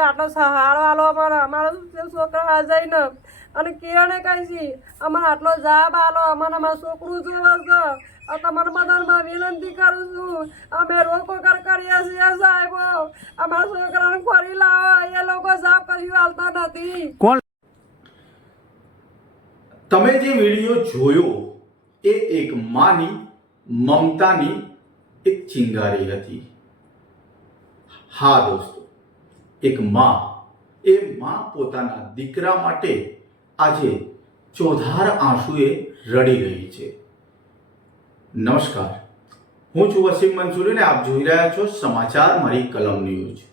કે આટલો સહારો આલો અમારો છોકરા અજયને અને કિરણે કહી છે અમારે આટલો જાબ આલો અમારે અમારું છોકરું જોવે છે તમારા બધામાં વિનંતી કરું છું અમે રોકો કરીએ છીએ સાહેબો અમારા છોકરાને ફરી લાવો એ લોકો જાબ કશું હાલતા નથી. કોણ તમે જે વિડીયો જોયો એ એક માની મમતાની એક ચિંગારી હતી. હા દોસ્તો, એક માં પોતાના દીકરા માટે આજે ચોધાર આંસુએ રડી રહી છે. નમસ્કાર, હું છું વસીમ મંસૂરી અને આપ જોઈ રહ્યા છો સમાચાર મારી કલમ ન્યૂઝ.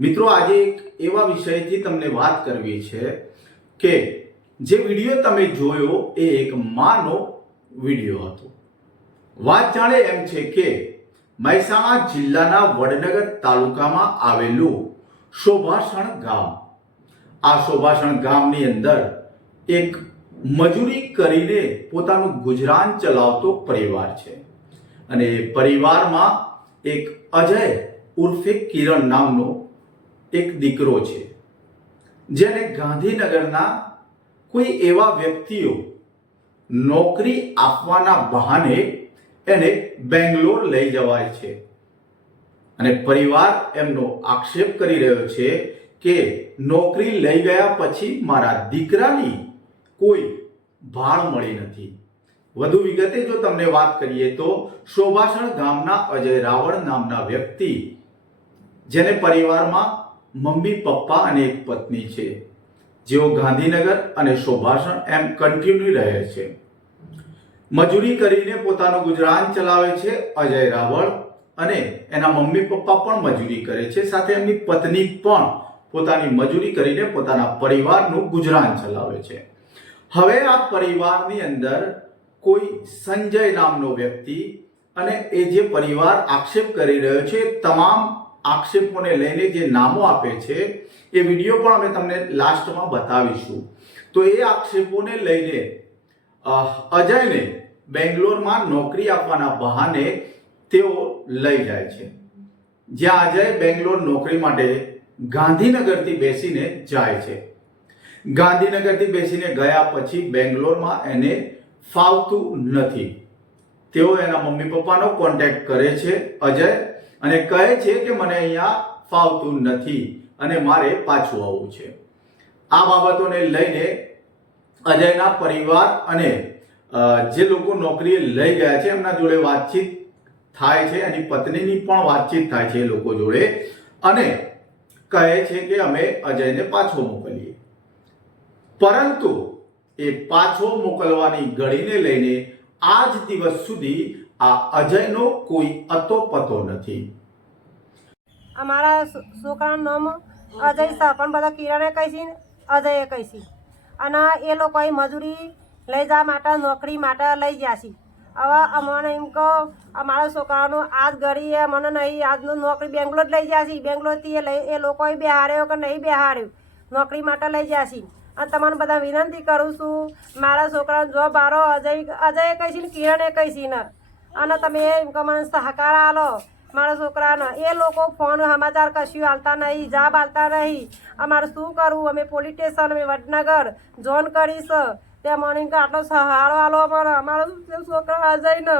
મિત્રો, આજે એક એવા વિષયથી તમને વાત કરવી છે કે જે વિડીયો તમે જોયો એ એક માનો વિડીયો હતો. વાત જાણે એમ છે કે મહેસાણા જિલ્લાના વડનગર તાલુકામાં આવેલું શોભાસણ ગામ. આ શોભાસણ ગામની અંદર એક મજૂરી કરીને પોતાનું ગુજરાન ચલાવતો પરિવાર છે અને પરિવારમાં એક અજય ઉર્ફે કિરણ નામનો એક દીકરો છે, જેને ગાંધીનગરના કોઈ એવા વ્યક્તિઓ નોકરી આપવાના બહાને એને બેંગ્લોર લઈ જવાય છે અને પરિવાર એમનો આક્ષેપ કરી રહ્યો છે કે નોકરી લઈ ગયા પછી મારા દીકરાની કોઈ ભાળ મળી નથી. વધુ વિગતે જો તમને વાત કરીએ તો શોભાસણ ગામના અજય રાવળ નામના વ્યક્તિ, જેને પરિવારમાં મમ્મી પપ્પા અને એક પત્ની છે, જેઓ ગાંધીનગર અને શોભાસણ એમ કન્ટિન્યુ રહે છે. મજૂરી કરીને પોતાનું ગુજરાન ચલાવે છે અજય રાવળ અને એના મમ્મી પપ્પા પણ મજૂરી કરે છે, સાથે એમની પત્ની પણ પોતાની મજૂરી કરીને પોતાના પરિવારનું ગુજરાન ચલાવે છે. હવે આ પરિવારની અંદર કોઈ સંજય નામનો વ્યક્તિ અને એ જે પરિવાર આક્ષેપ કરી રહ્યો છે, તમામ આક્ષેપોને લઈને જે નામો આપે છે એ વિડીયો પણ અમે તમને લાસ્ટમાં બતાવીશું. તો એ આક્ષેપોને લઈને અજયને બેંગ્લોરમાં નોકરી આપવાના બહાને તેઓ લઈ જાય છે, જ્યાં અજય બેંગ્લોર નોકરી માટે ગાંધીનગરથી બેસીને જાય છે. ગાંધીનગરથી બેસીને ગયા પછી બેંગ્લોરમાં એને ફાવતું નથી. તેઓ એના મમ્મી પપ્પાનો કોન્ટેક્ટ કરે છે અજય અને કહે છે કે મને અહીંયા ફાવતું નથી અને મારે પાછું આવવું છે. આ બાબતોને લઈને અજયના પરિવાર અને જે લોકો નોકરીએ લઈ ગયા છે એમના જોડે વાતચીત થાય છે, એની પત્નીની પણ વાતચીત થાય છે એ લોકો જોડે અને કહે છે કે અમે અજયને પાછો મોકલીએ. પરંતુ એ પાછો મોકલવાની ઘડીને લઈને આજ દિવસ સુધી આ અજયનો કોઈ અતો પતો નથી. અમારા છોકરાનું નામ અજય છે, પણ બધા કિરણે કહી છે અજયે કહી છે અને એ લોકોએ મજૂરી લઈ જવા માટે નોકરી માટે લઈ ગયા છે. હવે અમને એમ કહો અમારા છોકરાનું આજ ઘડી એ મને નહીં આજનું નોકરી બેંગ્લોર લઈ ગયા છે. બેંગ્લોરથી એ લોકોએ બેહાર્યો કે નહીં બેહાર્યો, નોકરી માટે લઈ ગયા છે. અને તમને બધા વિનંતી કરું છું, મારા છોકરાનો જોબ આરો અજયે કહી છે ને કિરણે કહી છે ને, અને તમે એમ કે મને સહકાર આલો મારા છોકરાને. એ લોકો ફોન સમાચાર કશું હાલતા નહીં, જાબ હાલતા નહીં. અમારે શું કરવું? અમે પોલીસ સ્ટેશન અમે વડનગર જોન કરીશ ત્યાં મને કે આટલો સહારો આલો અમારો છોકરા અજયને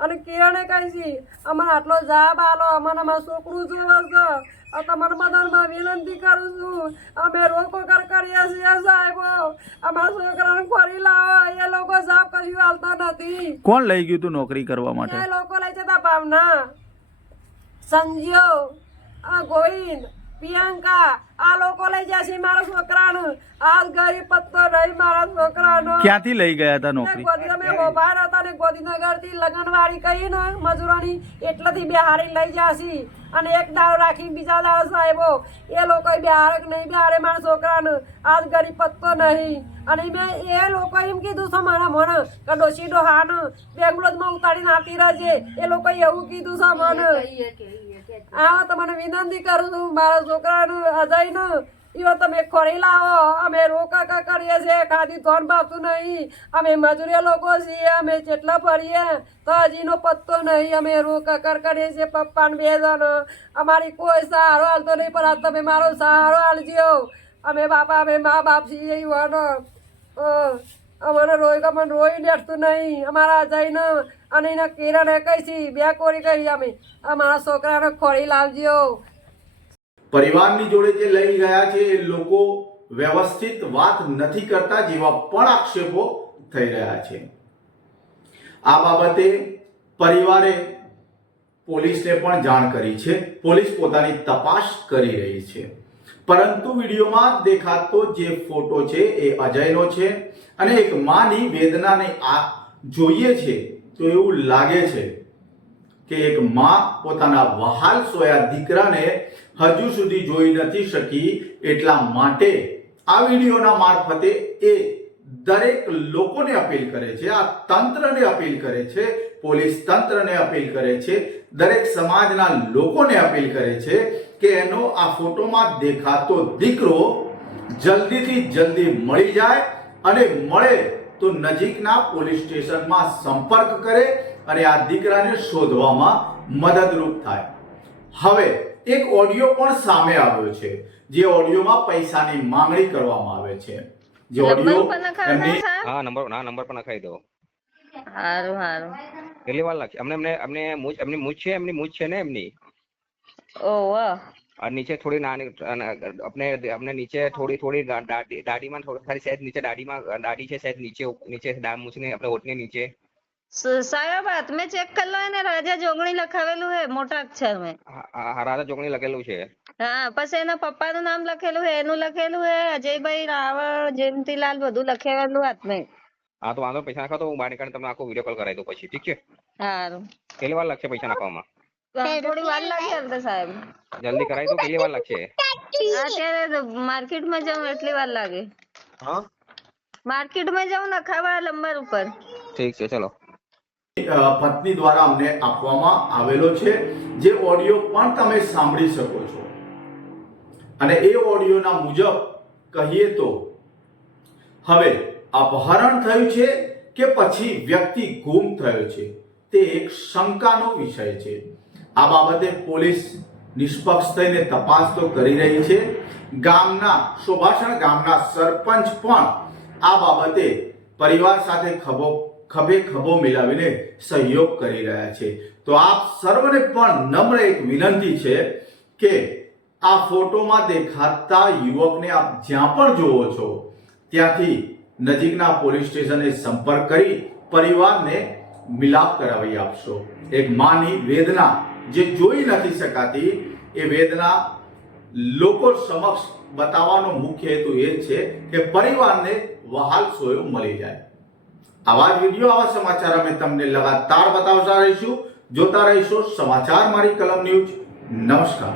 અને કિરણે કહી છે અમારે આટલો જાબ આલો અમારે અમારું છોકરું જોવે છે તમારા બધામાં વિનંતી કરું છું અમે રોકો કરીએ છીએ સાહેબો અમારા છોકરાને ફરી લાવો એ લોકો જાબ કશું હાલતા નથી. કોણ લઈ ગયું તું નોકરી કરવા માટે? એ લોકો લઈ જતા ભાવના, સંજીવ, ગોવિંદ, પ્રિયંકા, આ લોકો લઈ જાય છે મારા છોકરાનું. આજ ગરીબ પત્તો નહીં મારા છોકરાનો. ક્યાંથી લઈ ગયા હતા નોકરી? અમે ઉભા હતા ને ગોધીનગરથી લગનવાળી કહી ને મજૂરોની એટલેથી બિહારી લઈ જાશી અને એક દાડો રાખી બીજા દાડો સાહેબો એ લોકો બિહારે કે નહીં બિહારે મારા છોકરાને. આજ ગરીબ પત્તો નહીં અને મેં એ લોકો એમ કીધું છે મારા મને કે ડોશી ડોહાને બેંગ્લોરમાં ઉતારીને આપી રહેજે. એ લોકો એવું કીધું છે મને. આવો તમને વિનંતી કરું છું મારા છોકરાનું અજયનું એવા તમે ખોરી લાવો, અમે રોકા કરીએ છીએ, ખાધી ધોન ભાવતું નહીં, અમે મજૂરી લોકો છીએ, અમે જેટલા ફરીએ તો હજીનો પત્તો નહીં, અમે રોકા કરીએ છીએ પપ્પાને 2 જણ, અમારી કોઈ સહારો હાલતો નહીં, પણ આ તમે મારો સહારો હાલજો, અમે બાપા અમે મા બાપ છીએ યુવાનો, અમારે રોઈ બેઠતું નહીં, અમારા જઈને અને એના કિરણે કહીશી 2 કોરી કહી અમે અમારા છોકરાને ખોરી લાવજો. પરિવારની જોડે જે લઈ ગયા છે એ લોકો વ્યવસ્થિત વાત નથી કરતા જેવા પણ આક્ષેપો થઈ રહ્યા છે. આ બાબતે પરિવારે પોલીસને પણ જાણ કરી છે. પોલીસ પોતાની તપાસ કરી રહી છે. પરંતુ વિડીયોમાં દેખાતો જે ફોટો છે એ અજયનો છે અને એક માની વેદનાને આ જોઈએ છે તો એવું લાગે છે કે એક માં પોતાના વહાલ સોયા દીકરાને હજુ સુધી જોઈ નથી શકી, એટલા માટે આ વિડીયોના મારફતે એ દરેક લોકોને અપીલ કરે છે, આ તંત્રને અપીલ કરે છે, પોલીસ તંત્રને અપીલ કરે છે, દરેક સમાજના લોકોને અપીલ કરે છે કે એનો આ ફોટોમાં દેખાતો દીકરો જલ્દીથી જલ્દી મળી જાય અને મળે તો નજીકના પોલીસ સ્ટેશનમાં સંપર્ક કરે અને આ દીકરાને શોધવામાં મદદરૂપ થાય. હવે એક ઓડિયો પણ સામે આવ્યો છે જે ઓડિયોમાં પૈસાની માંગણી કરવામાં આવે છે. જે ઓડિયો એમની નંબર પર નખાઈ દો. હારું કેટલી વાર લાગશે? એમની મૂછ છે ને એમની. और नीचे थोड़ी नानी अपने नीचे थोड़ी दाढ़ी में थोड़ी सारी शायद नीचे दाढ़ी છે शायद नीचे મૂછને આપણે ઓટની નીચે. સાહેબ હાથમાં ચેક કરી લો ને, રાજા જોગણી લખાવેલું છે મોટા અક્ષરમાં. હા રાજા જોગણી લખેલું છે. હા પછી એના પપ્પાનું નામ લખેલું છે, એનું લખેલું છે અજયભાઈ રાવળ જયંતીલાલ, બધું લખેલું હાથમાં. હા તો વાંધો, પૈસા નાખો તો હું બહાર નીકળીને તમને આખો વિડીયો કોલ કરાવી દઉં પછી. ઠીક છે? સારું. કેટલી વાર લાગશે પૈસા નાખવામાં? થોડી વાર લાગી હશે સાહેબ. જલ્દી કરાવી દો. કેટલી વાર લાગશે? અત્યારે માર્કેટમાં જાઉં એટલી વાર લાગે. હા માર્કેટમાં જાઉં નખાવા નંબર ઉપર. ઠીક છે ચલો. પત્ની દ્વારા અમને આપવામાં આવેલો છે, જે ઓડિયો પણ તમે સાંભળી શકો છો. અને એ ઓડિયોના મુજબ કહીએ તો હવે અપહરણ થયું છે કે પછી વ્યક્તિ ગુમ થયો છે તે એક શંકાનો વિષય છે. આ બાબતે પોલીસ નિષ્પક્ષ થઈને તપાસ તો કરી રહી છે. ગામના શોભાસણ ગામના સરપંચ પણ આ બાબતે પરિવાર સાથે ખભે ખભો મિલાવીને સહયોગ કરી રહ્યા છે. તો આપ સર્વને પણ નમ્ર એક વિનંતી છે કે આ ફોટોમાં દેખાતા યુવકને આપ જ્યાં પણ જોવો છો ત્યાંથી નજીકના પોલીસ સ્ટેશને સંપર્ક કરી પરિવારને મિલાપ કરાવી આપશો. એક માની વેદના જે જોઈ નથી શકાતી એ વેદના લોકો સમક્ષ બતાવવાનો મુખ્ય હેતુ એ છે કે પરિવારને વહાલ સોયો મળી જાય. આવા જ વિડીયો, આવા સમાચાર અમે તમને લગાતાર બતાવતા રહીશું. જોતા રહીશું સમાચાર મારી કલમ ન્યૂઝ. નમસ્કાર.